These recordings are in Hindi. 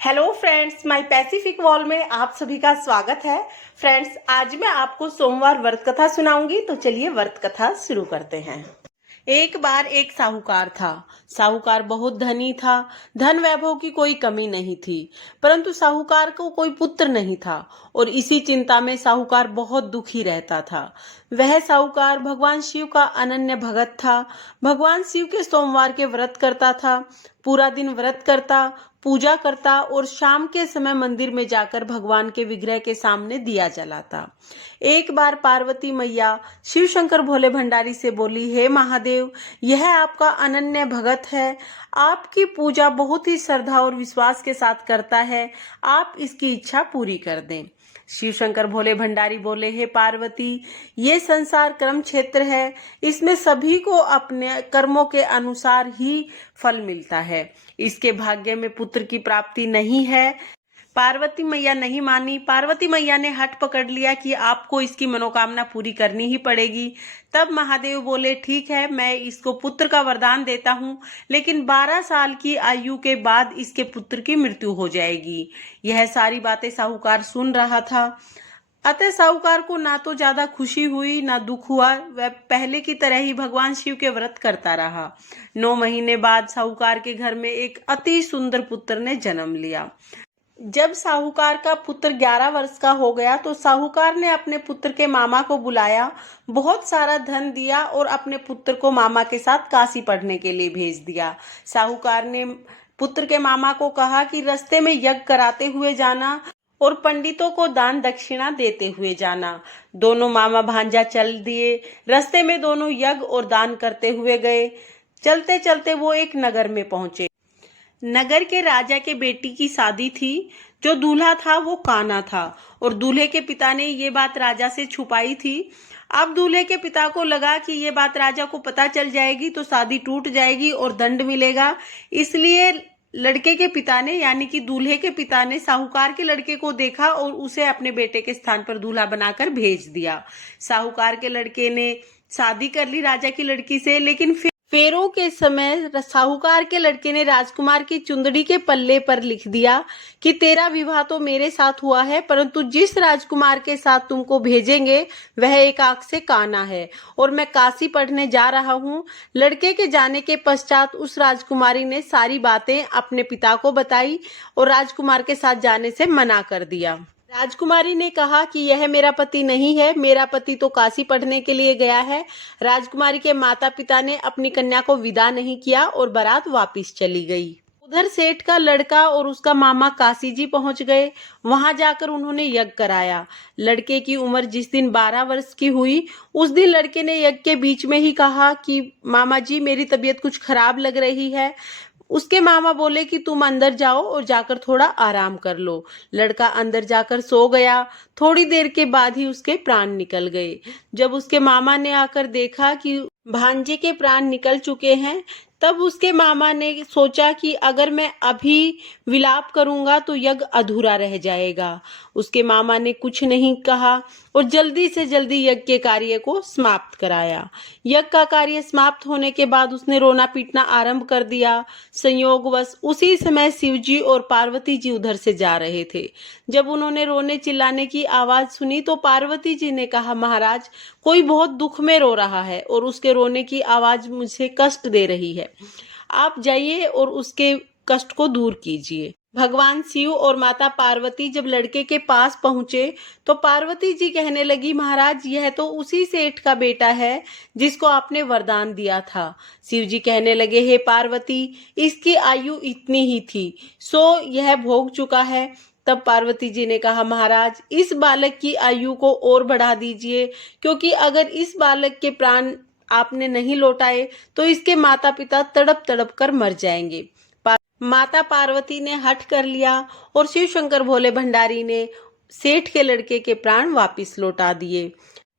Hello friends, my Pacific wall में आप सभी का स्वागत है। फ्रेंड्स, आज मैं आपको सोमवार व्रत कथा सुनाऊंगी, तो चलिए व्रत कथा शुरू करते हैं। एक बार एक साहूकार था। साहूकार बहुत धनी था। धन वैभव की कोई कमी नहीं थी, परंतु साहूकार को कोई पुत्र नहीं था और इसी चिंता में साहूकार बहुत दुखी रहता था। वह साहूकार भगवान शिव का अनन्य भगत था। भगवान शिव के सोमवार के व्रत करता था। पूरा दिन व्रत करता, पूजा करता और शाम के समय मंदिर में जाकर भगवान के विग्रह के सामने दिया जलाता। एक बार पार्वती मैया शिव शंकर भोले भंडारी से बोली, हे महादेव, यह आपका अनन्य भगत है। आपकी पूजा बहुत ही श्रद्धा और विश्वास के साथ करता है। आप इसकी इच्छा पूरी कर दें। शिव शंकर भोले भंडारी बोले, हे पार्वती, ये संसार कर्म क्षेत्र है। इसमें सभी को अपने कर्मों के अनुसार ही फल मिलता है। इसके भाग्य में पुत्र की प्राप्ति नहीं है। पार्वती मैया नहीं मानी। पार्वती मैया ने हठ पकड़ लिया कि आपको इसकी मनोकामना पूरी करनी ही पड़ेगी। तब महादेव बोले, ठीक है, मैं इसको पुत्र का वरदान देता हूँ, लेकिन 12 साल की आयु के बाद इसके पुत्र की मृत्यु हो जाएगी। यह सारी बातें साहूकार सुन रहा था। अतः साहूकार को ना तो ज्यादा खुशी हुई ना दुख हुआ। वह पहले की तरह ही भगवान शिव के व्रत करता रहा। 9 महीने बाद साहूकार के घर में एक अति सुंदर पुत्र ने जन्म लिया। जब साहूकार का पुत्र 11 वर्ष का हो गया तो साहूकार ने अपने पुत्र के मामा को बुलाया, बहुत सारा धन दिया और अपने पुत्र को मामा के साथ काशी पढ़ने के लिए भेज दिया। साहूकार ने पुत्र के मामा को कहा कि रास्ते में यज्ञ कराते हुए जाना और पंडितों को दान दक्षिणा देते हुए जाना। दोनों मामा भांजा चल दिए। रास्ते में दोनों यज्ञ और दान करते हुए गए। चलते चलते वो एक नगर में पहुंचे। नगर के राजा के बेटी की शादी थी। जो दूल्हा था वो काना था और दूल्हे के पिता ने ये बात राजा से छुपाई थी। अब दूल्हे के पिता को लगा कि ये बात राजा को पता चल जाएगी तो शादी टूट जाएगी और दंड मिलेगा। इसलिए लड़के के पिता ने, यानी कि दूल्हे के पिता ने, साहूकार के लड़के को देखा और उसे अपने बेटे के स्थान पर दूल्हा बनाकर भेज दिया। साहूकार के लड़के ने शादी कर ली राजा की लड़की से, लेकिन फेरों के समय साहूकार के लड़के ने राजकुमार की चुंदड़ी के पल्ले पर लिख दिया कि तेरा विवाह तो मेरे साथ हुआ है, परंतु जिस राजकुमार के साथ तुमको भेजेंगे वह एक आंख से काना है और मैं काशी पढ़ने जा रहा हूँ। लड़के के जाने के पश्चात उस राजकुमारी ने सारी बातें अपने पिता को बताई और राजकुमार के साथ जाने से मना कर दिया। राजकुमारी ने कहा कि यह मेरा पति नहीं है, मेरा पति तो काशी पढ़ने के लिए गया है। राजकुमारी के माता पिता ने अपनी कन्या को विदा नहीं किया और बारात वापस चली गई। उधर सेठ का लड़का और उसका मामा काशी जी पहुंच गए। वहां जाकर उन्होंने यज्ञ कराया। लड़के की उम्र जिस दिन 12 वर्ष की हुई, उस दिन लड़के ने यज्ञ के बीच में ही कहा कि मामा जी, मेरी तबीयत कुछ खराब लग रही है। उसके मामा बोले कि तुम अंदर जाओ और जाकर थोड़ा आराम कर लो। लड़का अंदर जाकर सो गया। थोड़ी देर के बाद ही उसके प्राण निकल गए। जब उसके मामा ने आकर देखा कि भांजे के प्राण निकल चुके हैं, तब उसके मामा ने सोचा कि अगर मैं अभी विलाप करूंगा तो यज्ञ अधूरा रह जाएगा। उसके मामा ने कुछ नहीं कहा और जल्दी से जल्दी यज्ञ के कार्य को समाप्त कराया। यज्ञ का कार्य समाप्त होने के बाद उसने रोना पीटना आरंभ कर दिया। संयोगवश उसी समय शिवजी और पार्वती जी उधर से जा रहे थे। जब उन्होंने रोने चिल्लाने की आवाज सुनी तो पार्वती जी ने कहा, महाराज, कोई बहुत दुख में रो रहा है और उसके रोने की आवाज मुझे कष्ट दे रही है। आप जाइए और उसके कष्ट को दूर कीजिए। भगवान शिव और माता पार्वती जब लड़के के पास पहुंचे तो पार्वती जी कहने लगी, महाराज, यह तो उसी सेठ का बेटा है जिसको आपने वरदान दिया था। शिव जी कहने लगे, हे पार्वती, इसकी आयु इतनी ही थी, सो यह भोग चुका है। तब पार्वती जी ने कहा, महाराज, इस बालक की आयु को और बढ़ा दीजिए, क्योंकि अगर इस बालक के प्राण आपने नहीं लौटाए तो इसके माता पिता तड़प तड़प कर मर जाएंगे। माता पार्वती ने हठ कर लिया और शिव शंकर भोले भंडारी ने सेठ के लड़के के प्राण वापस लौटा दिए।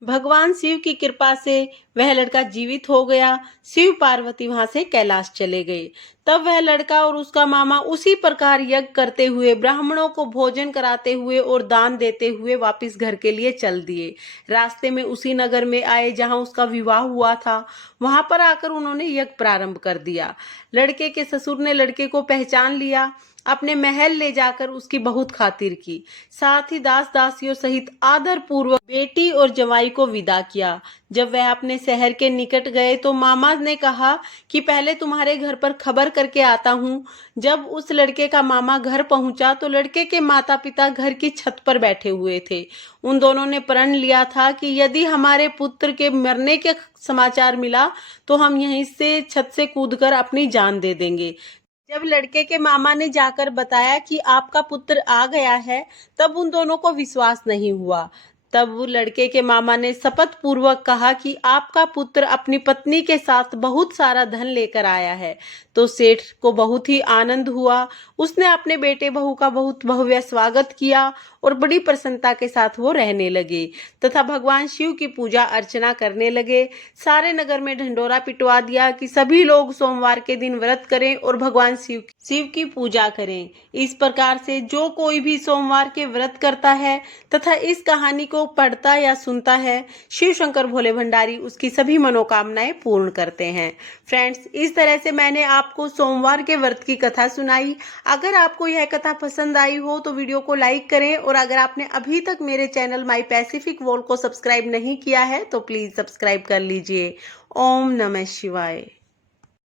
भगवान शिव की कृपा से वह लड़का जीवित हो गया। शिव पार्वती वहां से कैलाश चले गए। तब वह लड़का और उसका मामा उसी प्रकार यज्ञ करते हुए, ब्राह्मणों को भोजन कराते हुए और दान देते हुए वापस घर के लिए चल दिए। रास्ते में उसी नगर में आए जहां उसका विवाह हुआ था। वहां पर आकर उन्होंने यज्ञ प्रारंभ कर दिया। लड़के के ससुर ने लड़के को पहचान लिया। अपने महल ले जाकर उसकी बहुत खातिर की। साथ ही दास दासियों सहित आदर पूर्वक बेटी और जवाई को विदा किया। जब वह अपने शहर के निकट गए तो मामा ने कहा कि पहले तुम्हारे घर पर खबर करके आता हूँ। जब उस लड़के का मामा घर पहुंचा तो लड़के के माता पिता घर की छत पर बैठे हुए थे। उन दोनों ने प्रण लिया था कि यदि हमारे पुत्र के मरने के समाचार मिला तो हम यहीं से छत से कूदकर अपनी जान दे देंगे। जब लड़के के मामा ने जाकर बताया कि आपका पुत्र आ गया है, तब उन दोनों को विश्वास नहीं हुआ। तब वो लड़के के मामा ने शपथ पूर्वक कहा कि आपका पुत्र अपनी पत्नी के साथ बहुत सारा धन लेकर आया है। तो सेठ को बहुत ही आनंद हुआ। उसने अपने बेटे बहू का बहुत भव्य स्वागत किया और बड़ी प्रसन्नता के साथ वो रहने लगे तथा भगवान शिव की पूजा अर्चना करने लगे। सारे नगर में ढंढोरा पिटवा दिया कि सभी लोग सोमवार के दिन व्रत करें और भगवान शिव की पूजा करें। इस प्रकार से जो कोई भी सोमवार के व्रत करता है तथा इस कहानी को पढ़ता या सुनता है, शिव शंकर भोले भंडारी उसकी सभी मनोकामनाएं पूर्ण करते हैं। फ्रेंड्स, इस तरह से मैंने आपको सोमवार के व्रत की कथा सुनाई। अगर आपको यह कथा पसंद आई हो तो वीडियो को लाइक करें और अगर आपने अभी तक मेरे चैनल माई पैसिफिक वॉल को सब्सक्राइब नहीं किया है तो प्लीज सब्सक्राइब कर लीजिए। ओम नमः शिवाय।